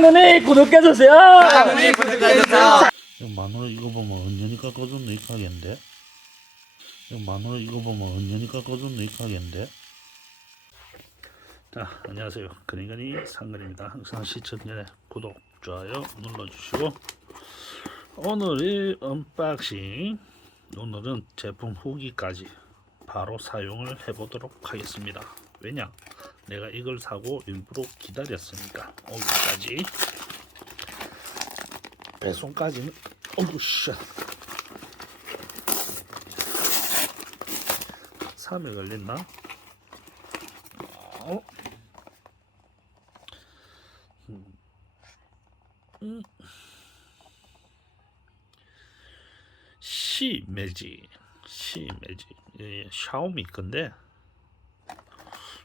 장로님 구독해주세요. 장로님 구독해주세요. 마누라 이거 보면 은연히 깎아줬네 이렇게 하겠는데 이거 보면 은연히 깎아줬네 이렇게 하겠는데? 자 안녕하세요. 그린그린 상근입니다. 항상 시청 전에 구독 좋아요 눌러주시고. 오늘의 언박싱 오늘은 제품 후기까지 바로 사용을 해보도록 하겠습니다. 왜냐 내가 이걸 사고 일부러 기다렸으니까 오기까지 배송까지는 어우 씨 3일 걸렸나? 어? 음. 음. 시 매직 시 매직 예, 샤오미 건데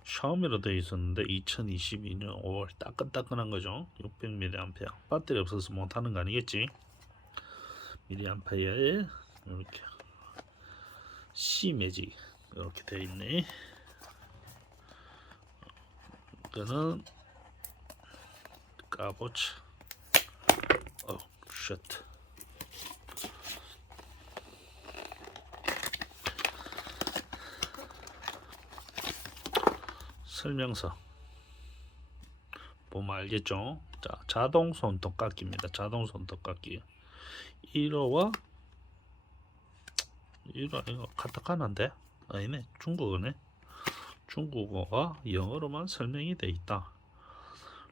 샤오미로 되어 있었는데 2022년 5월 따끈따끈한 거죠. 600mAh 배터리 없어서 못하는 거 아니겠지? 미리암페어에 이렇게 C 매직 이렇게 되어 있네. 이거는 까보츠. 어셔 설명서 보면 알겠죠? 자, 자동 손톱깎이입니다. 자동 손톱깎이. 1호와 1호 이거 카타카나인데 아니네 중국어네 중국어와 영어로만 설명이 돼 있다.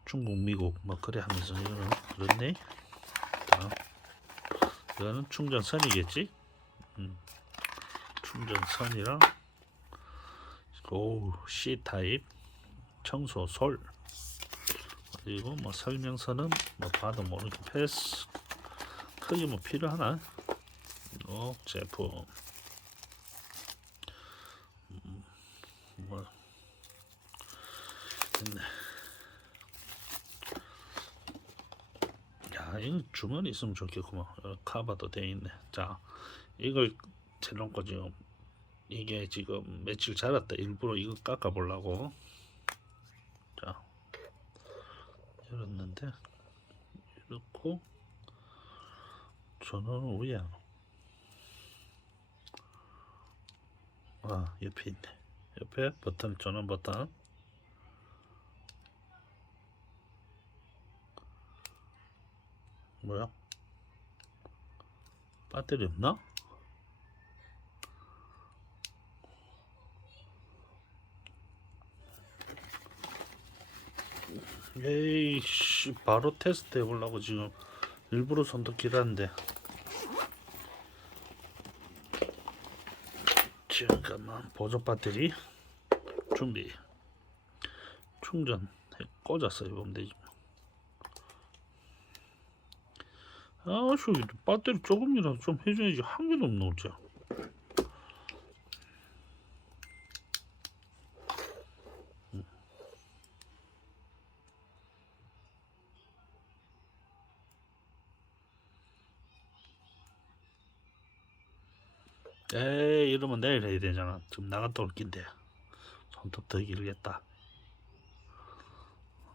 중국 미국 뭐 그래 하면서 이거는 그렇네. 자, 이거는 충전선이겠지? 음, 충전선이랑 오 C 타입 청소 솔. 그리고 뭐 설명서는 뭐 봐도 모르게 패스 크게 뭐 필요하나? 어 제품. 음, 뭐. 야 이거 주머니 있으면 좋겠구만. 어, 카바도 돼 있네. 자 이걸 대놓고 지금 이게 지금 며칠 자랐다. 일부러 이거 깎아 보려고 자 열었는데 이렇고 전원은 위에. 아 옆에 있네 옆에 버튼 전원 버튼 뭐야 배터리 없나? 에이씨 바로 테스트 해보려고 지금 일부러 손톱 길었는데. 잠깐만 보조 배터리 준비. 충전 해 꽂았어 이러면 되지 아씨 배터리 조금이라도 좀 해줘야지. 한 개도 없노 어째 에이 이러면 내일 해야 되잖아. 지금 나갔다 올 긴데. 손톱 더 길겠다.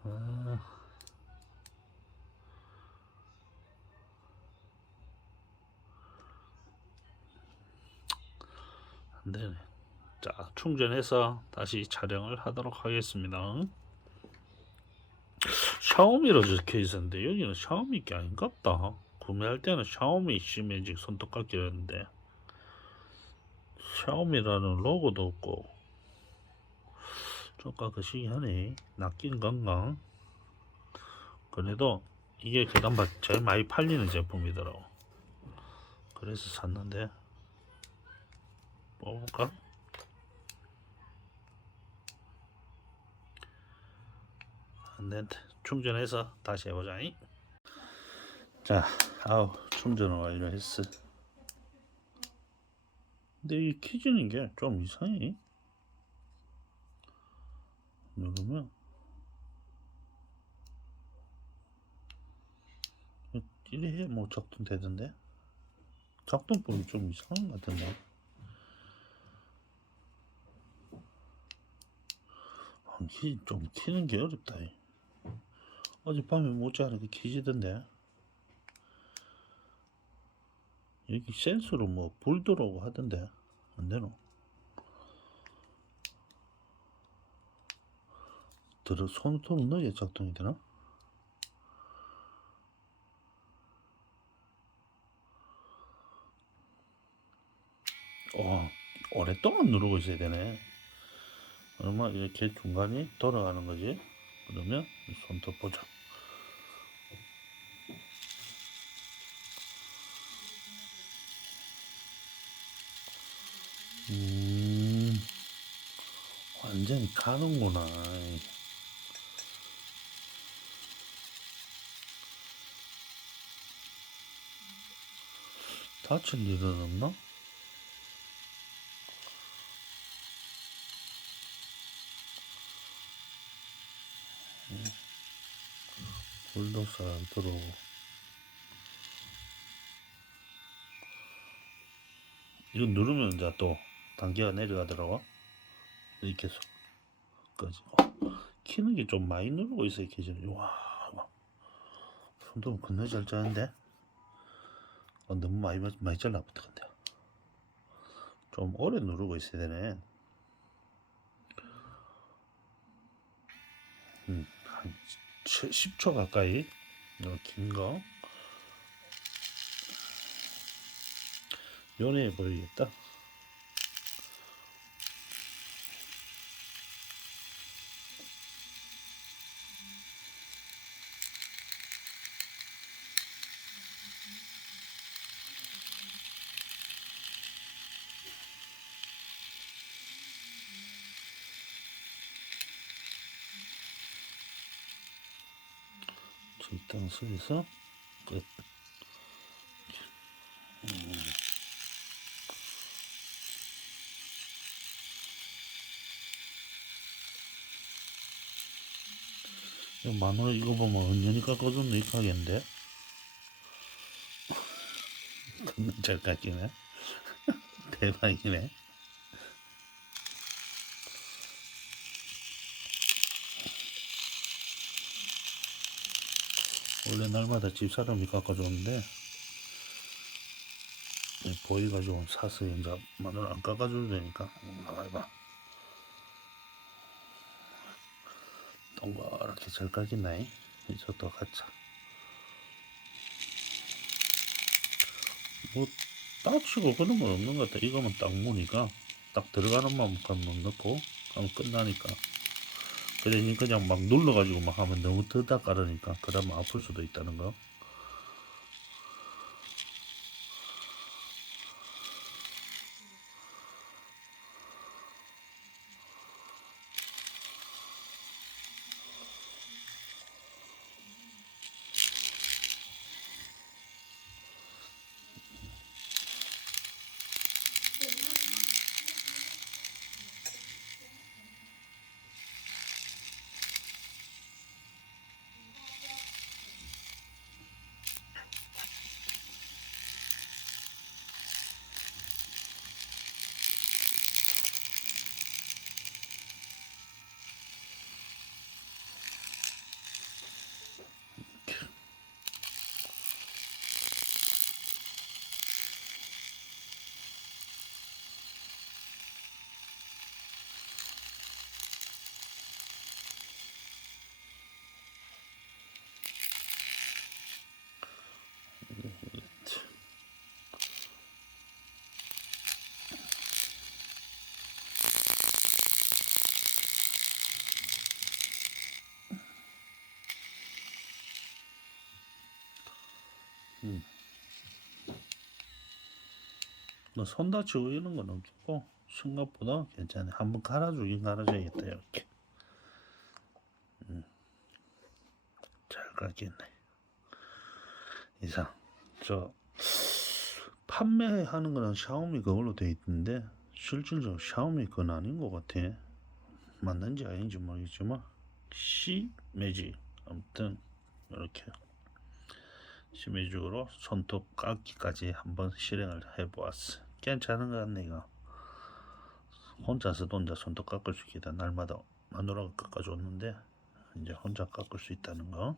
아. 안되네. 자 충전해서 다시 촬영을 하도록 하겠습니다. 샤오미로 적혀 있었는데 여기는 샤오미 게 아닌갑다 구매할 때는 샤오미 시매직 손톱깎이였는데 샤오미라는 로고도 없고. 좀 깎으시하네. 낚인 건가? 그래도 이게 그다음 제일 많이 팔리는 제품이더라고. 그래서 샀는데. 먹어볼까? 안된다 충전해서 다시 해보자. 자 아우 충전을 완료했어 근데 이 켜지는 게 좀 이상해. 누르면? 이래 뭐 작동 되던데? 작동법이 좀 이상한 것 같은데. 아, 키, 좀 키는 게 어렵다. 이. 어젯밤에 못자니까 키지던데. 여기 센서로 뭐불 들어오고 하던데 안 되노? 들어 손톱 넣어야 작동이 되나? 와 오랫동안 누르고 있어야 되네. 얼마 이렇게 중간이 돌아가는 거지? 그러면 손톱 보자. 음, 완전히 가는구나. 다칠 일은 없나? 불도 싹 들어오고. 이거 누르면 이제 또 단계가 내려가더라고. 이렇게 해서 까지. 어, 키는 게좀 많이 누르고 있어요, 기준이. 와, 와. 손톱 겁나 잘 짜는데? 어, 너무 많이, 많이 잘라붙어, 근데. 좀 오래 누르고 있어야 되네. 음, 한 10초 가까이. 요긴 거. 연해 보이겠다. 적당 수에서 끝. 이 마누라 이거 보면 언제니 깎아줬노 이렇게 하겠는데? 겁나 잘 깎이네 대박이네 날마다 집사람이 깎아줬는데 이 보이가지고 사서 이제 마누라 안 깎아줘도 되니까 나가봐. 동그랗게 잘 깎이네 이것도 가자 뭐 따치고 그런 건 없는 것 같아. 이거면 딱 무니까 딱 들어가는 만큼 넣고 하면 끝나니까 그러니 그냥 막 눌러가지고 막 하면 너무 뜨다 까르니까 그러면 아플 수도 있다는 거 뭐 손 다치고 이런 건 없고 생각보다 괜찮아 한번 갈아주긴 갈아줘야겠다 이렇게. 음. 잘 갈겠네. 이상. 저 판매하는 거는 샤오미 그걸로 돼 있던데 실질적으로 샤오미 건 아닌 것 같아. 맞는지 아닌지 모르겠지만 매직 아무튼 이렇게 심해적으로 손톱 깎기까지 한번 실행을 해보았어. 괜찮은 것 같네 이거. 혼자서도 혼자 손톱 깎을 수 있다. 날마다 마누라가 깎아줬는데 이제 혼자 깎을 수 있다는 거.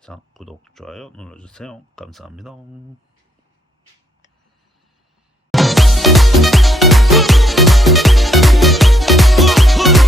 자, 구독, 좋아요 눌러주세요. 감사합니다.